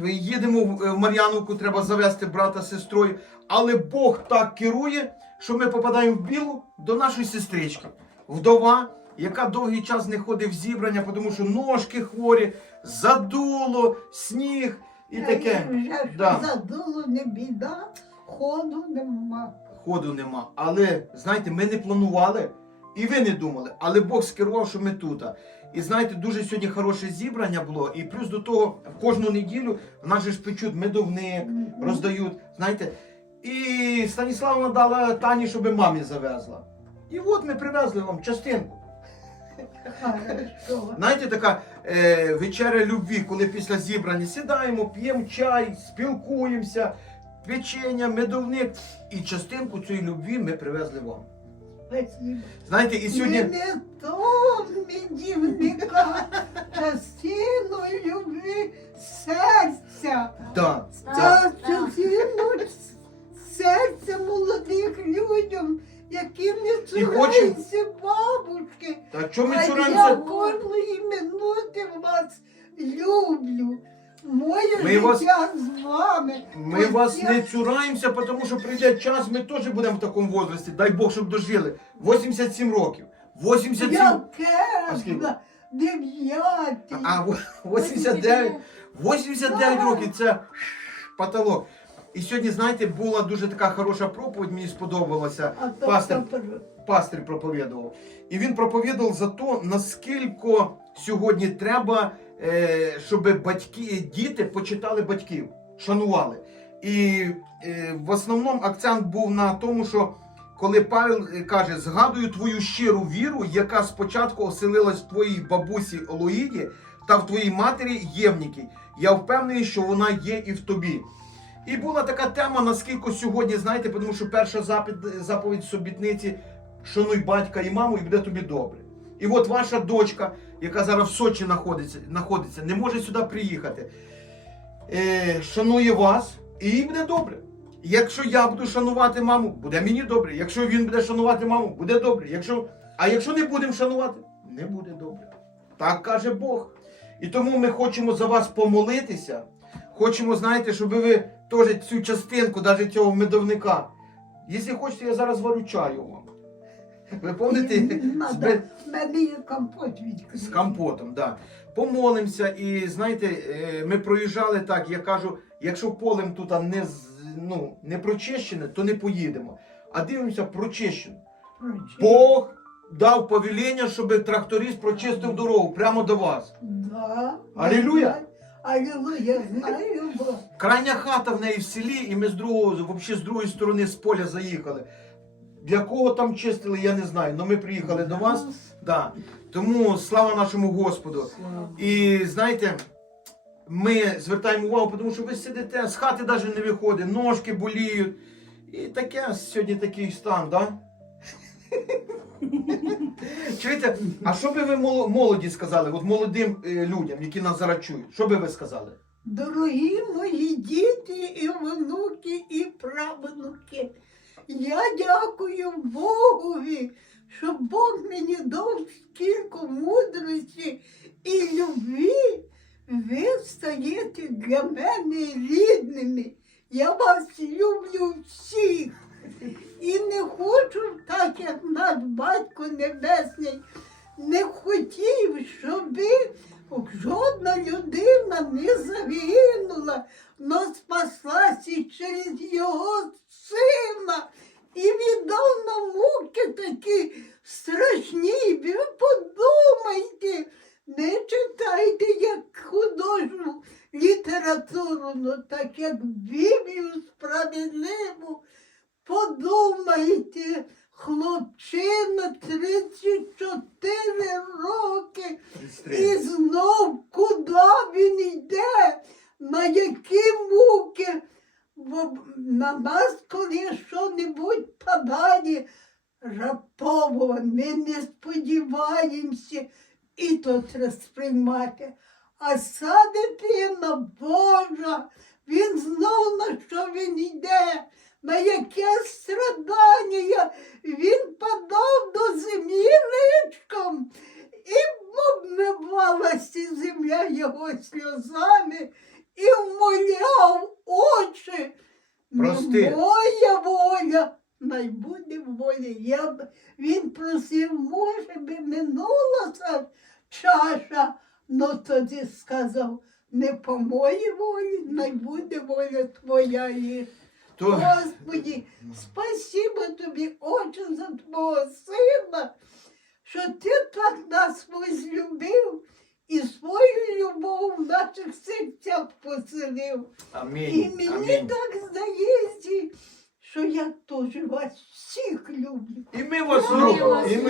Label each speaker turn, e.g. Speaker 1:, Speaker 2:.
Speaker 1: Ми їдемо в е, Мар'яновку, треба завести брата з сестрою, але Бог так керує, що ми попадаємо в білу до нашої сестрички. Вдова, яка довгий час не ходить в зібрання, тому що ножки хворі, задуло, сніг і таке.
Speaker 2: Вже
Speaker 1: Да.
Speaker 2: задуло не біда, ходу нема.
Speaker 1: Ходу нема. Але знаєте, ми не планували, і ви не думали, але Бог скерував, що ми тут. І знаєте, дуже сьогодні хороше зібрання було. І плюс до того, кожну неділю в нас же ж печуть медовник, роздають. Знаєте, і Станіславна дала Тані, щоб мамі завезла. І от ми привезли вам частинку. Знаєте, така е, вечеря любві, коли після зібрання сідаємо, п'ємо чай, спілкуємося, печення, медовник. І частинку цієї любві ми привезли вам.
Speaker 2: Спасибо.
Speaker 1: Знаєте, і сьогодні.
Speaker 2: Медівника, частину любви серця.
Speaker 1: Да,
Speaker 2: Та
Speaker 1: да.
Speaker 2: частину серця молодих людям, які не цураються бабушки.
Speaker 1: Та чому ми
Speaker 2: А я кожної минути вас люблю. Моє
Speaker 1: Ми
Speaker 2: життя
Speaker 1: вас-
Speaker 2: вами.
Speaker 1: Ми
Speaker 2: Ось
Speaker 1: вас
Speaker 2: я-
Speaker 1: не цураємося, тому що прийде час, ми теж будемо в такому возрасті. Дай Бог, щоб дожили. 87 років. 87.
Speaker 2: Яке?
Speaker 1: А скільки?
Speaker 2: Дев'ятий.
Speaker 1: А, во- 89. 89 років це потолок. І сьогодні, знаєте, була дуже така хороша проповідь, мені сподобалася.
Speaker 2: А то
Speaker 1: Пастор, пастир проповідував. І він проповідував за те, наскільки сьогодні треба, е, щоб батьки, діти почитали батьків, шанували. І е, в основному акцент був на тому, що коли Павел е, каже, згадую твою щиру віру, яка спочатку оселилась в твоїй бабусі Олоїді та в твоїй матері Євніки. Я впевнений, що вона є і в тобі. І була така тема, наскільки сьогодні, знаєте, тому що перша заповідь собітниці шануй батька і маму, і буде тобі добре. І от ваша дочка, яка зараз в Сочі знаходиться не може сюди приїхати, е, шанує вас, і їй буде добре. Якщо я буду шанувати маму, буде мені добре. Якщо він буде шанувати маму, буде добре. Якщо... А якщо не будемо шанувати, не буде добре. Так каже Бог. І тому ми хочемо за вас помолитися. Хочемо, знаєте, щоб ви теж цю частинку, навіть цього медовника. Якщо хочете, я зараз варю чаю вам. Ви пам'ятаєте?
Speaker 2: Мене є компот відкритий.
Speaker 1: з компотом, да. Помолимося, і знаєте, е, ми проїжджали так, я кажу, якщо полем тут не, ну, не прочищене, то не поїдемо. А дивимося, прочищено.
Speaker 2: Прочи.
Speaker 1: Бог дав повеління, щоб тракторист прочистив дорогу прямо до вас.
Speaker 2: Да.
Speaker 1: Алілуя.
Speaker 2: Алілуя, знаю, бо
Speaker 1: Крайня хата в неї в селі, і ми з другого, взагалі з другої сторони з поля заїхали. Для кого там чистили, я не знаю. але ми приїхали до вас. Да. Тому слава нашому Господу. І знаєте, ми звертаємо увагу, тому що ви сидите, з хати навіть не виходить, ножки боліють. І таке сьогодні такий стан, да? Чуєте, а що би ви молоді сказали, от молодим е, людям, які нас зараз чують, що би ви сказали?
Speaker 2: Дорогі мої діти і внуки, і правнуки, я дякую Богові, що Бог мені дав стільки мудрості і любві. Ви стаєте для мене рідними. Я вас люблю всіх. І не хочу, так як наш батько Небесний, не хотів, щоби жодна людина не загинула, но спаслася через його сина і віддав на муки такі страшні. Ви подумайте, не читайте як художню літературу, ну так як Біблію справедливу. Подумайте, хлопчина 34 роки. І знов куди він йде, на які муки. Бо на нас, коли що-небудь раптово ми не сподіваємося, і то треба сприймати. А ця дитина Божа, він знов на що він йде, на яке страдання він падав до землі личком і обмивалася земля його сльозами, і вмоляв очі.
Speaker 1: Прости.
Speaker 2: Моя воля, най буде воля. Я б, він просив, може би минулася чаша, но тоді сказав, не по моїй волі, най буде воля твоя. І,
Speaker 1: То,
Speaker 2: Господи, спасибо тобі, Отче, за твого сина, що ти так нас возлюбив і свою любов в наших серцях поселив. І мені
Speaker 1: амінь.
Speaker 2: так здається, що я теж вас всіх люблю.
Speaker 1: І ми вас любимо. І ми